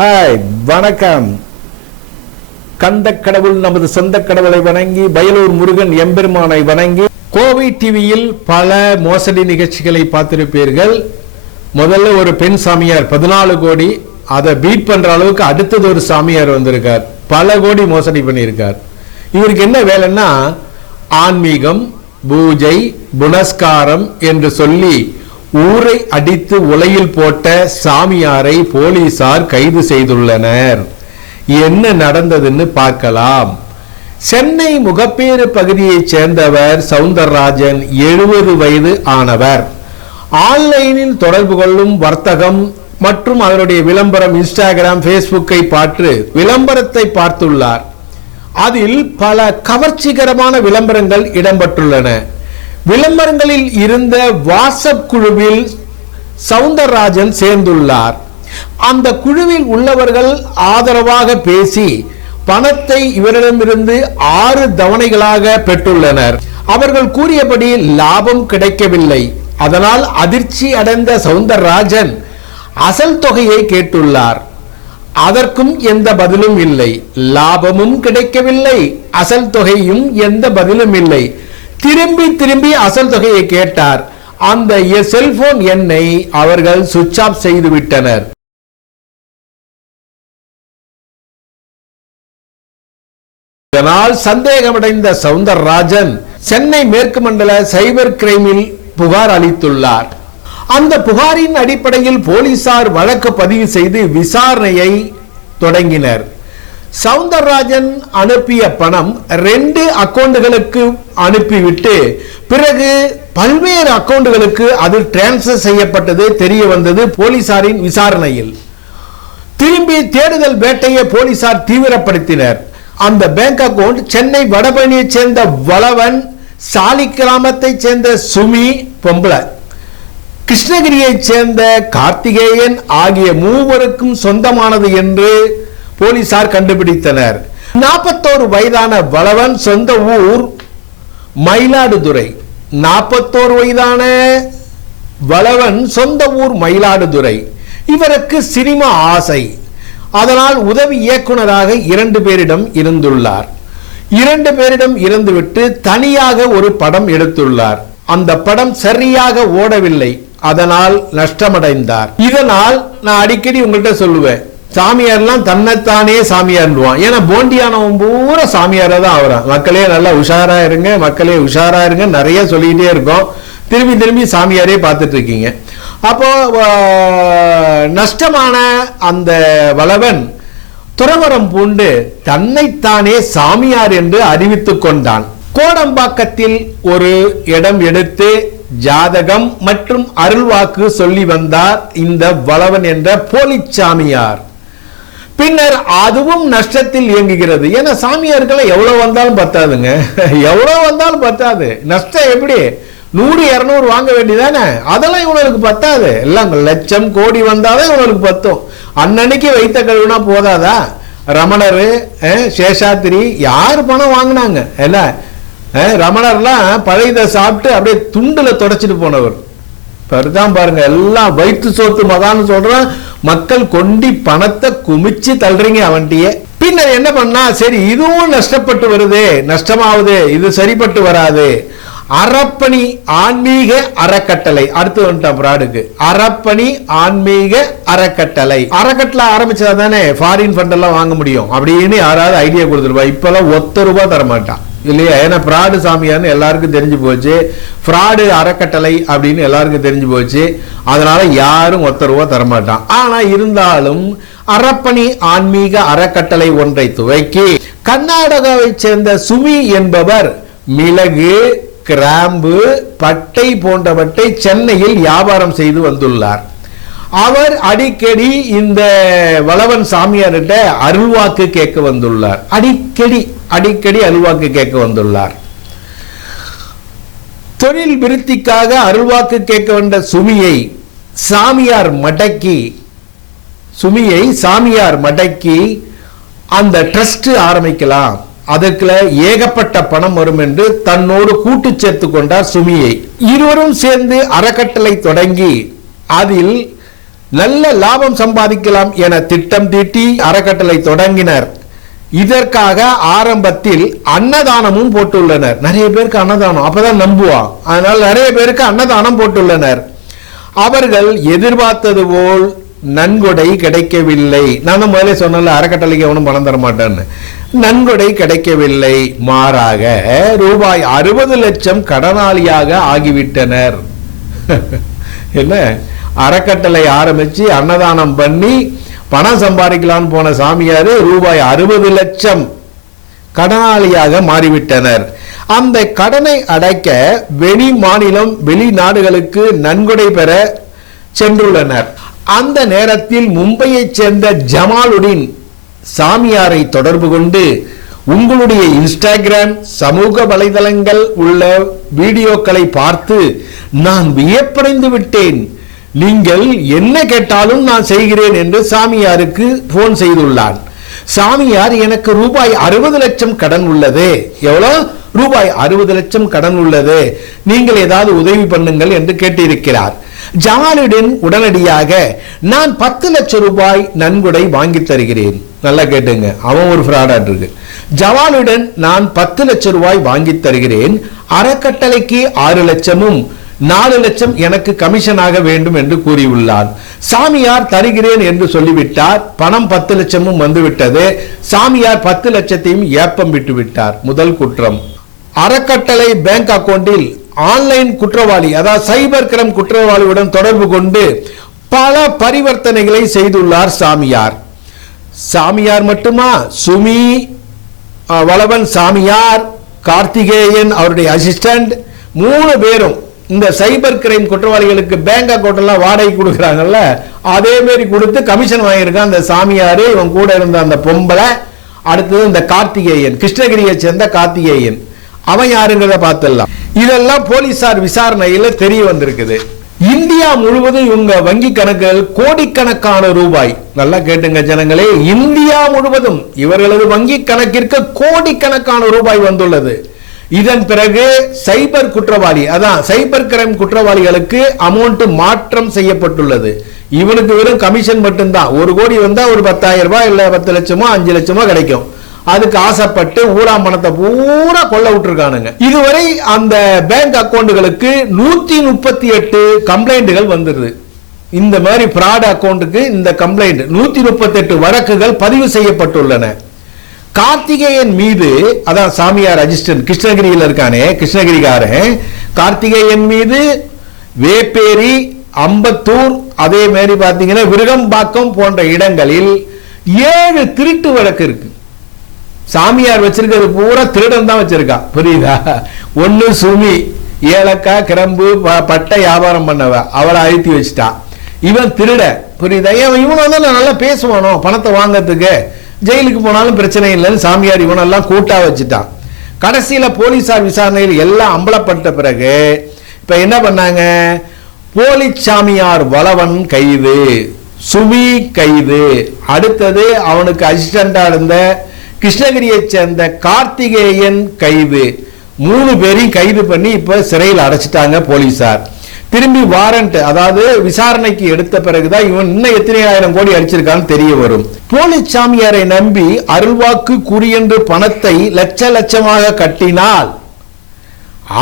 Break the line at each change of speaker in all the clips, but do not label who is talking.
Hi வணக்கம். கந்த கடவுள் நமது சொந்த கடவுளை வணங்கி வயலூர் முருகன் எம்பெருமானை வணங்கி கோவை டிவியில் பல மோசடி நிகழ்ச்சிகளை பார்த்திருப்பீர்கள். முதல்ல ஒரு பெண் சாமியார் பதினாலு கோடி அதை பீட் பண்ற அளவுக்கு அடுத்தது ஒரு சாமியார் வந்திருக்கார். பல கோடி மோசடி பண்ணியிருக்கார். இவருக்கு என்ன வேலைன்னா ஆன்மீகம் பூஜை புனஸ்காரம் என்று சொல்லி ஊரை அடித்து உலையில் போட்ட சாமியாரை போலீசார் கைது செய்துள்ளனர். என்ன நடந்ததுன்னு பார்க்கலாம். சென்னை முகப்பேறு பகுதியைச் சேர்ந்தவர் சவுந்தரராஜன் எழுபது வயது ஆனவர். ஆன்லைனில் தொடர்பு கொள்ளும் வர்த்தகம் மற்றும் அதனுடைய விளம்பரம் இன்ஸ்டாகிராம் ஃபேஸ்புக்கை பார்த்து விளம்பரத்தை பார்த்துள்ளார். அதில் பல கவர்ச்சிகரமான விளம்பரங்கள் இடம்பெற்றுள்ளன. விளம்பரங்களில் இருந்த வாட்ஸ்அப் குழுவில் சவுந்தரராஜன் சேர்ந்துள்ளார். அந்த குழுவில் உள்ளவர்கள் ஆதரவாக பேசி பணத்தை இவரிடமிருந்து ஆறு தவணைகளாக பெற்றுள்ளனர். அவர்கள் கூறியபடி லாபம் கிடைக்கவில்லை. அதனால் அதிர்ச்சி அடைந்த சவுந்தரராஜன் அசல் தொகையை கேட்டுள்ளார். அதற்கும் எந்த பதிலும் இல்லை. லாபமும் கிடைக்கவில்லை. அசல் தொகையும் எந்த பதிலும் இல்லை. திரும்பி திரும்பி அசல் தொகையை கேட்டார். அந்த செல்போன் எண்ணை அவர்கள் சுவிட்ச் ஆஃப் செய்து விட்டனர். இதனால் சந்தேகமடைந்த சவுந்தரராஜன் சென்னை மேற்கு மண்டல சைபர் கிரைமில் புகார் அளித்துள்ளார். அந்த புகாரின் அடிப்படையில் போலீசார் வழக்கு பதிவு செய்து விசாரணையை தொடங்கினர். சவுந்தரராஜன் அனுப்பிய பணம் ரெண்டு அக்கௌண்டுகளுக்கு அனுப்பிவிட்டு பிறகு பல்வேறு அக்கௌண்டுகளுக்கு அது டிரான்ஸ்ஃபர் செய்யப்பட்டது தெரிய வந்தது போலீசாரின் விசாரணையில். திரும்பி தேடுதல் வேட்டையை போலீசார் தீவிரப்படுத்தினர். அந்த பேங்க் அக்கவுண்ட் சென்னை வடபழனியைச் சேர்ந்த வளவன் சாலி கிராமத்தைச் சேர்ந்த சுமி பொம்பளை. கிருஷ்ணகிரியைச் சேர்ந்த கார்த்திகேயன் ஆகிய மூவருக்கும் சொந்தமானது என்று போலீசார் கண்டுபிடித்தனர். நாற்பத்தோரு வயதான வளவன் சொந்த ஊர் மயிலாடுதுறை. நாற்பத்தோரு வயதான வளவன் சொந்த ஊர் மயிலாடுதுறை. இவருக்கு சினிமா ஆசை. அதனால் உதவி இயக்குனராக இரண்டு பேரிடம் இருந்துள்ளார். இரண்டு பேரிடம் இருந்துவிட்டு தனியாக ஒரு படம் எடுத்துள்ளார். அந்த படம் சரியாக ஓடவில்லை. அதனால் நஷ்டமடைந்தார். இதனால் நான் அடிக்கடி உங்கள்கிட்ட சொல்லுவேன். சாமியார்லாம் தன்னைத்தானே சாமியார்வான் ஏன்னா போண்டியானவன் பூரா சாமியாரா தான் ஆகிறான் மக்களே நல்லா உஷாரா இருங்க மக்களே உஷாரா இருங்க நிறைய சொல்லிக்கிட்டே இருக்கோம். திரும்பி திரும்பி சாமியாரே பார்த்துட்டு இருக்கீங்க. அப்போ நஷ்டமான அந்த வளவன் துறவரம் பூண்டு தன்னைத்தானே சாமியார் என்று அறிவித்துக் கொண்டான். கோடம்பாக்கத்தில் ஒரு இடம் எடுத்து ஜாதகம் மற்றும் அருள்வாக்கு சொல்லி வந்தார் இந்த வளவன் என்ற போலிச்சாமியார் பின்னர் அதுவும் நஷ்டத்தில் இயங்குகிறது. ஏன்னா சாமியார்களை எவ்வளோ வந்தாலும் பத்தாதுங்க. எவ்வளோ வந்தாலும் பத்தாது. நஷ்டம் எப்படி? நூறு இரநூறு வாங்க வேண்டியதானே? அதெல்லாம் இவனுக்கு பத்தாது. எல்லாம் லட்சம் கோடி வந்தாதான் இவனுக்கு பத்தும். அன்னன்னைக்கு வைத்த கழுவுனா போதாதா? ரமணர் சேஷாத்திரி யார் பணம் வாங்கினாங்க? இல்லை ரமணர்லாம் பழையதை சாப்பிட்டு அப்படியே துண்டில் தொடச்சிட்டு போனவர். தான் பாருங்க எல்லாம் வயிற்று சோத்து மகான்னு சொல்றான். மக்கள் கொண்டி பணத்தை குமிச்சு தள்ளுறீங்க அவன்கிட்டயே பின்னர் என்ன பண்ணா சரி இதுவும் நஷ்டப்பட்டு வருதே நஷ்டமாவுது இது சரிப்பட்டு வராது. அறப்பணி ஆன்மீக அறக்கட்டளை. அடுத்து வந்துட்டான் பிராடுக்கு. அறப்பணி ஆன்மீக அறக்கட்டளை. அறக்கட்டளை ஆரம்பிச்சா தானே ஃபாரின் ஃபண்ட் எல்லாம் வாங்க முடியும். அப்படின்னு யாராவது ஐடியா கொடுத்துருப்பா. இப்பெல்லாம் ஒத்த ரூபாய் தர மாட்டான் இல்லையா? ஏன்னா ஃப்ராடு சாமியார்னு எல்லாருக்கும் தெரிஞ்சு போச்சு. ஃப்ராடு அறக்கட்டளை அப்படின்னு எல்லாருக்கும் தெரிஞ்சு போச்சு. அதனால யாரும் ஒத்த ரூபா தரமாட்டான். ஆனா இருந்தாலும் அறப்பணி ஆன்மீக அறக்கட்டளை ஒன்றை துவக்கி கர்நாடகாவைச் சேர்ந்த சுமி என்பவர் மிளகு கிராம்பு பட்டை போன்றவற்றை சென்னையில் வியாபாரம் செய்து வந்துள்ளார். அவர் அடிக்கடி இந்த வளவன் சாமியார்கிட்ட அருள்வாக்கு கேட்க வந்துள்ளார். அடிக்கடி அடிக்கடி அருள்வாக்கு கேட்க வந்துள்ளார். தொழில் விருத்திக்காக அருள்வாக்கு கேட்க வந்த சுமியை சாமியார் மடக்கி சுமியை சாமியார் மடக்கி அந்த ட்ரஸ்ட் ஆரம்பிக்கலாம். அதுக்குள்ள ஏகப்பட்ட பணம் வரும் என்று தன்னோடு கூட்டு சேர்த்து கொண்டார் சுமியை. இருவரும் சேர்ந்து அறக்கட்டளை தொடங்கி அதில் நல்ல லாபம் சம்பாதிக்கலாம் என திட்டம் தீட்டி அறக்கட்டளை தொடங்கினர். இதற்காக ஆரம்பத்தில் அன்னதானமும் போட்டுள்ளனர். நிறைய பேருக்கு அன்னதானம். அப்பதான் நம்புவா. அதனால் நிறைய பேருக்கு அன்னதானம் போட்டுள்ளனர். அவர்கள் எதிர்பார்த்தது போல் நன்கொடை கிடைக்கவில்லை. நான் தான் முதல்ல சொன்னல அறக்கட்டளைக்கு எவனும் பணம் தர மாட்டேன்னு. நன்கொடை கிடைக்கவில்லை. மாறாக ரூபாய் அறுபது லட்சம் கடனாளியாக ஆகிவிட்டனர். என்ன? அறக்கட்டளை ஆரம்பித்து அன்னதானம் பண்ணி பணம் சம்பாதிக்கலாம்னு போன சாமியார் ரூபாய் அறுபது லட்சம் கடனாளியாக மாறிவிட்டனர். அந்த கடனை அடைக்க வெளி மாநிலம் வெளிநாடுகளுக்கு நன்கொடை பெற சென்றுள்ளனர். அந்த நேரத்தில் மும்பையைச் சேர்ந்த ஜமாலுடின் சாமியாரை தொடர்பு கொண்டு உங்களுடைய இன்ஸ்டாகிராம் சமூக வலைதளங்கள் உள்ள வீடியோக்களை பார்த்து நான் வியப்படைந்து விட்டேன். நீங்கள் என்ன கேட்டாலும் நான் செய்கிறேன் என்று சாமியாருக்கு போன் செய்துள்ளான். சாமியார் எனக்கு ரூபாய் அறுபது லட்சம் கடன் உள்ளது. எவ்வளோ? ரூபாய் அறுபது லட்சம் கடன் உள்ளது. நீங்கள் ஏதாவது உதவி பண்ணுங்கள் என்று கேட்டிருக்கிறார். ஜமாலுடன் உடனடியாக நான் பத்து லட்சம் ரூபாய் நன்கொடை வாங்கி தருகிறேன். நல்லா கேட்டுங்க. அவன் ஒரு ஃப்ராடாட் இருக்கு. ஜவாலுடன் நான் பத்து லட்சம் ரூபாய் வாங்கி தருகிறேன். அறக்கட்டளைக்கு ஆறு லட்சமும் நாலு லட்சம் எனக்கு கமிஷனாக வேண்டும் என்று கூறியுள்ளார். சாமியார் தருகிறேன் என்று சொல்லிவிட்டார். பணம் பத்து லட்சமும் வந்துவிட்டது. சாமியார் பத்து லட்சத்தையும் ஏப்பம் விட்டு விட்டார் முதல் குற்றம். அறக்கட்டளை பேங்க் அக்கவுண்டில் ஆன்லைன் குற்றவாளி அதாவது சைபர் கிரைம் குற்றவாளியுடன் தொடர்பு கொண்டு பல பரிவர்த்தனைகளை செய்துள்ளார் சாமியார். சாமியார் மட்டுமா? சுமி வளவன் சாமியார் கார்த்திகேயன் அவருடைய அசிஸ்டன்ட் மூணு பேரும் இந்த சைபர் கிரைம் குற்றவாளிகளுக்கு பேங்க் அக்கௌண்ட் எல்லாம் வாடகை கொடுக்குறாங்கல்ல அதே மாதிரி கொடுத்து கமிஷன் வாங்கியிருக்கான் அந்த சாமியாரு இவன் கூட இருந்த அந்த பொம்பளை அடுத்தது இந்த கார்த்திகேயன் கிருஷ்ணகிரியை சேர்ந்த கார்த்திகேயன். அவன் யாருங்கிறத பார்த்துடலாம். இதெல்லாம் போலீசார் விசாரணையில தெரிய வந்திருக்குது. இந்தியா முழுவதும் இவங்க வங்கி கணக்குகள் கோடிக்கணக்கான ரூபாய். நல்லா கேட்டுங்க ஜனங்களே இந்தியா முழுவதும் இவர்களது வங்கி கணக்கிற்கு கோடிக்கணக்கான ரூபாய் வந்துள்ளது. இதன் பிறகு சைபர் குற்றவாளி அதான் சைபர் கிரைம் குற்றவாளிகளுக்கு அமௌண்ட் மாற்றம் செய்யப்பட்டுள்ளது. இவனுக்கு வெறும் கமிஷன் மட்டும்தான். ஒரு கோடி வந்தா ஒரு பத்தாயிரம் ரூபாய் இல்ல பத்து லட்சமோ அஞ்சு லட்சமோ கிடைக்கும். அதுக்கு ஆசைப்பட்டு ஊரா பணத்தை பூரா கொள்ள விட்டுருக்கானுங்க. இதுவரை அந்த பேங்க் அக்கௌண்ட்டுகளுக்கு நூத்தி முப்பத்தி எட்டு கம்ப்ளைண்ட்டுகள் வந்துருது. இந்த மாதிரி ஃப்ராட் அக்கௌண்ட்டுக்கு இந்த கம்ப்ளைண்ட் நூத்தி முப்பத்தி எட்டு வழக்குகள் பதிவு செய்யப்பட்டுள்ளன. கார்த்திகேயன் மீது அதான் சாமியார் அஜிஸ்டன் கிருஷ்ணகிரியில் இருக்கானே கிருஷ்ணகிரிக்காரன் கார்த்திகேயன் மீது வேப்பேரி அம்பத்தூர் அதே மாதிரி பார்த்தீங்கன்னா விருகம்பாக்கம் போன்ற இடங்களில் ஏழு திருட்டு வழக்கு இருக்கு. சாமியார் வச்சிருக்கிறது பூரா திருடன் தான் வச்சிருக்கா. புரியுதா? ஒன்று சுமி ஏலக்காய் கிரம்பு ப- பட்டை வியாபாரம் பண்ணவ அவளை அழுத்தி வச்சுட்டா. இவன் திருட புரியுதா? ஏன் இவன் வந்து நல்லா பேசுவானோ பணத்தை வாங்கறதுக்கு? ஜெயிலுக்கு போனாலும் பிரச்சனை இல்லைன்னு சாமியார் இவனெல்லாம் கூட்டாக வச்சுட்டான். கடைசியில் போலீசார் விசாரணையில் எல்லாம் அம்பலப்பட்ட பிறகு இப்போ என்ன பண்ணாங்க? போலி சாமியார் வளவன் கைது சுமி கைது. அடுத்தது அவனுக்கு அசிஸ்டண்டாக இருந்த கிருஷ்ணகிரியைச் சேர்ந்த கார்த்திகேயன் கைது. மூணு பேரையும் கைது பண்ணி இப்போ சிறையில் அடைச்சிட்டாங்க போலீஸார் திரும்பி வாரண்ட் அதாவது விசாரணைக்கு எடுத்த பிறகுதான் இவன் இன்னும் எத்தனை ஆயிரம் கோடி அடிச்சிருக்கான்னு தெரிய வரும். போலி சாமியாரை நம்பி அருள்வாக்கு குறியென்று பணத்தை லட்ச லட்சமாக கட்டினால்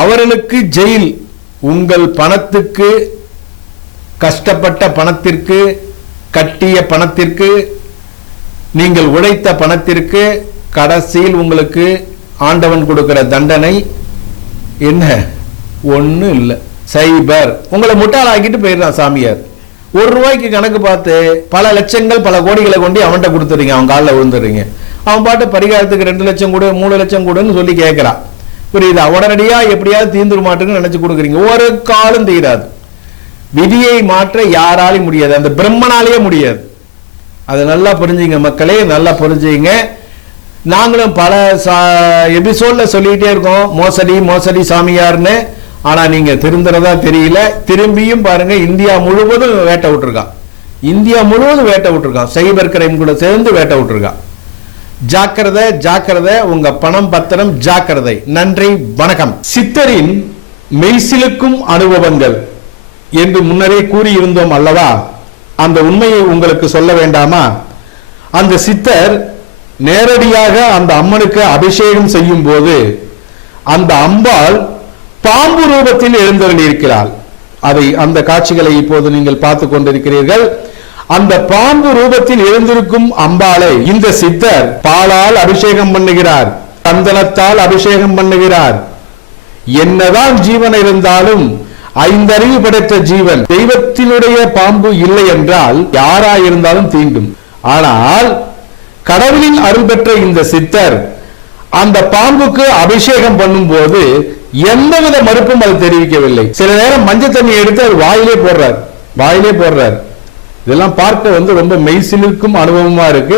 அவர்களுக்கு ஜெயில். உங்கள் பணத்துக்கு கஷ்டப்பட்ட பணத்திற்கு கட்டிய பணத்திற்கு நீங்கள் உழைத்த பணத்திற்கு கடைசியில் உங்களுக்கு ஆண்டவன் கொடுக்கிற தண்டனை என்ன? ஒன்றும் இல்லை. சைபர். உங்களை முட்டாளாக்கிட்டு போயிடுறான் சாமியார். ஒரு ரூபாய்க்கு கணக்கு பார்த்து பல லட்சங்கள் பல கோடிகளை கொண்டு அவன்கிட்ட கொடுத்துறீங்க. அவன் காலில் விழுந்துடுறீங்க. அவன் பாட்டு பரிகாரத்துக்கு ரெண்டு லட்சம் கொடு மூணு லட்சம் கொடுன்னு சொல்லி கேட்குறான் புரியுதா? உடனடியா எப்படியாவது தீந்துரு மாட்டுன்னு கொடுக்குறீங்க. ஒரு காலும் தீராது. விதியை மாற்ற யாராலையும் முடியாது. அந்த பிரம்மனாலேயே முடியாது. அதை நல்லா புரிஞ்சுங்க மக்களே நல்லா புரிஞ்சுங்க. நாங்களும் பல எபிசோட்ல சொல்லிட்டே இருக்கோம். மோசடி மோசடி சாமியார்னு. ஆனால் நீங்கள் திருந்துறதா தெரியல. திரும்பியும் பாருங்க இந்தியா முழுவதும் வேட்டை விட்டுருக்கான் இந்தியா முழுவதும் வேட்டை விட்டுருக்கான் சைபர் கிரைம் கூட சேர்ந்து வேட்டை விட்டுருக்கான் ஜாக்கிரதை ஜாக்கிரதை உங்க பணம் பத்திரம் ஜாக்கிரதை. நன்றி வணக்கம். சித்தரின் மெய்சிலுக்கும் அனுபவங்கள் என்று முன்னரே கூறியிருந்தோம் அல்லவா?
அந்த உண்மையை உங்களுக்கு சொல்ல வேண்டாமா? அந்த சித்தர் நேரடியாக அந்த அம்மனுக்கு அபிஷேகம் செய்யும் போது அந்த அம்பாள் பாம்பு ரூபத்தில் எழுந்தருளியிருக்கிறாள் அதை அந்த காட்சிகளை இப்போது நீங்கள் பார்த்து கொண்டிருக்கிறீர்கள். அந்த பாம்பு ரூபத்தில் எழுந்திருக்கும் அம்பாளை இந்த சித்தர் பாலால் அபிஷேகம் பண்ணுகிறார் சந்தனத்தால் அபிஷேகம் பண்ணுகிறார். என்னதான் ஜீவன் இருந்தாலும் ஐந்தறிவு படைத்த ஜீவன் தெய்வத்தினுடைய பாம்பு இல்லை என்றால் யாரா இருந்தாலும் தீண்டும். ஆனால் கடவுளின் அருள் பெற்ற இந்த சித்தர் அந்த பாம்புக்கு அபிஷேகம் பண்ணும்போது எந்தவித மறுப்பும் அது தெரிவிக்கவில்லை. சில நேரம் மஞ்சள் தண்ணி எடுத்து அவர் வாயிலே போடுறார். வாயிலே போடுறார். இதெல்லாம் பார்க்க வந்து ரொம்ப மெய்சிலிருக்கும் அனுபவமா இருக்கு.